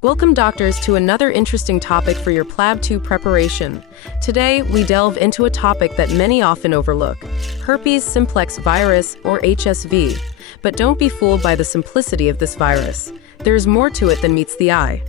Welcome, doctors, to another interesting topic for your PLAB 2 preparation. Today, we delve into a topic that many often overlook: herpes simplex virus, or HSV. But don't be fooled by the simplicity of this virus. There's more to it than meets the eye.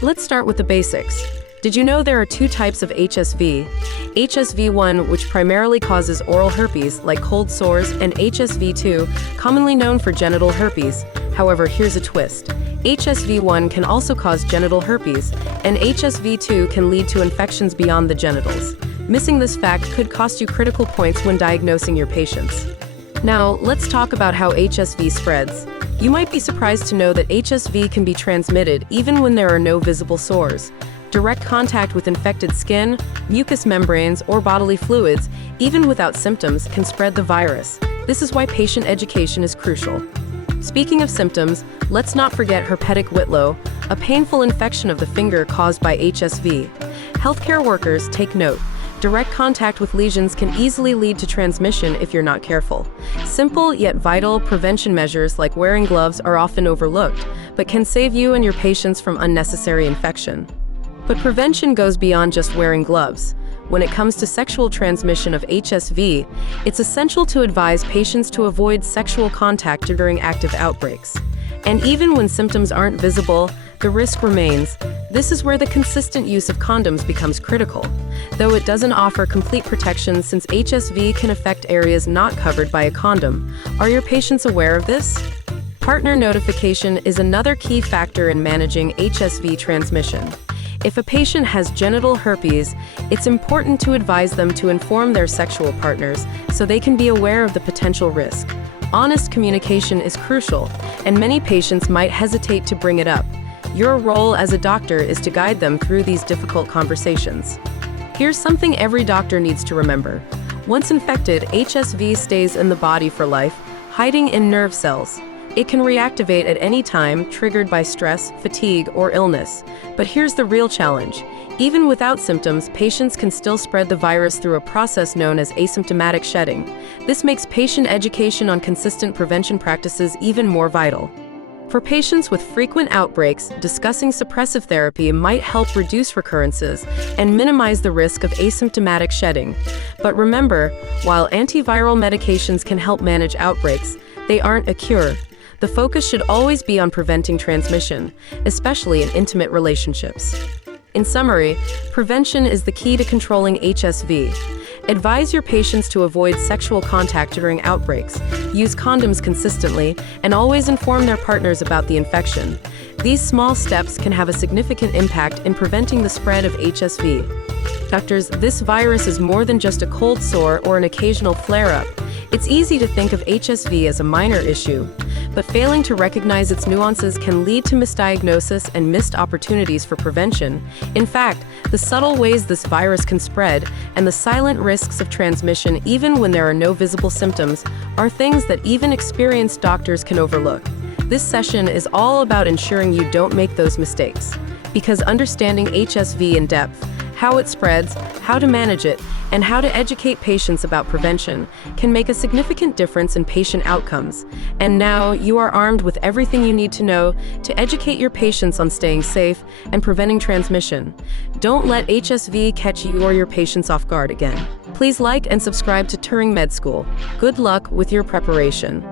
Let's start with the basics. Did you know there are two types of HSV? HSV1, which primarily causes oral herpes, like cold sores, and HSV2, commonly known for genital herpes. However, here's a twist. HSV1 can also cause genital herpes, and HSV2 can lead to infections beyond the genitals. Missing this fact could cost you critical points when diagnosing your patients. Now, let's talk about how HSV spreads. You might be surprised to know that HSV can be transmitted even when there are no visible sores. Direct contact with infected skin, mucous membranes, or bodily fluids, even without symptoms, can spread the virus. This is why patient education is crucial. Speaking of symptoms, let's not forget herpetic whitlow, a painful infection of the finger caused by HSV. Healthcare workers, take note. Direct contact with lesions can easily lead to transmission if you're not careful. Simple yet vital prevention measures like wearing gloves are often overlooked, but can save you and your patients from unnecessary infection. But prevention goes beyond just wearing gloves. When it comes to sexual transmission of HSV, it's essential to advise patients to avoid sexual contact during active outbreaks. And even when symptoms aren't visible, the risk remains. This is where the consistent use of condoms becomes critical. Though it doesn't offer complete protection since HSV can affect areas not covered by a condom. Are your patients aware of this? Partner notification is another key factor in managing HSV transmission. If a patient has genital herpes, it's important to advise them to inform their sexual partners so they can be aware of the potential risk. Honest communication is crucial, and many patients might hesitate to bring it up. Your role as a doctor is to guide them through these difficult conversations. Here's something every doctor needs to remember. Once infected, HSV stays in the body for life, hiding in nerve cells. It can reactivate at any time, triggered by stress, fatigue, or illness. But here's the real challenge. Even without symptoms, patients can still spread the virus through a process known as asymptomatic shedding. This makes patient education on consistent prevention practices even more vital. For patients with frequent outbreaks, discussing suppressive therapy might help reduce recurrences and minimize the risk of asymptomatic shedding. But remember, while antiviral medications can help manage outbreaks, they aren't a cure. The focus should always be on preventing transmission, especially in intimate relationships. In summary, prevention is the key to controlling HSV. Advise your patients to avoid sexual contact during outbreaks, use condoms consistently, and always inform their partners about the infection. These small steps can have a significant impact in preventing the spread of HSV. Doctors, this virus is more than just a cold sore or an occasional flare-up. It's easy to think of HSV as a minor issue, but failing to recognize its nuances can lead to misdiagnosis and missed opportunities for prevention. In fact, the subtle ways this virus can spread and the silent risks of transmission even when there are no visible symptoms are things that even experienced doctors can overlook. This session is all about ensuring you don't make those mistakes, because understanding HSV in depth, how it spreads, how to manage it, and how to educate patients about prevention can make a significant difference in patient outcomes. And now you are armed with everything you need to know to educate your patients on staying safe and preventing transmission. Don't let HSV catch you or your patients off guard again. Please like and subscribe to TuringMedSchool. Good luck with your preparation.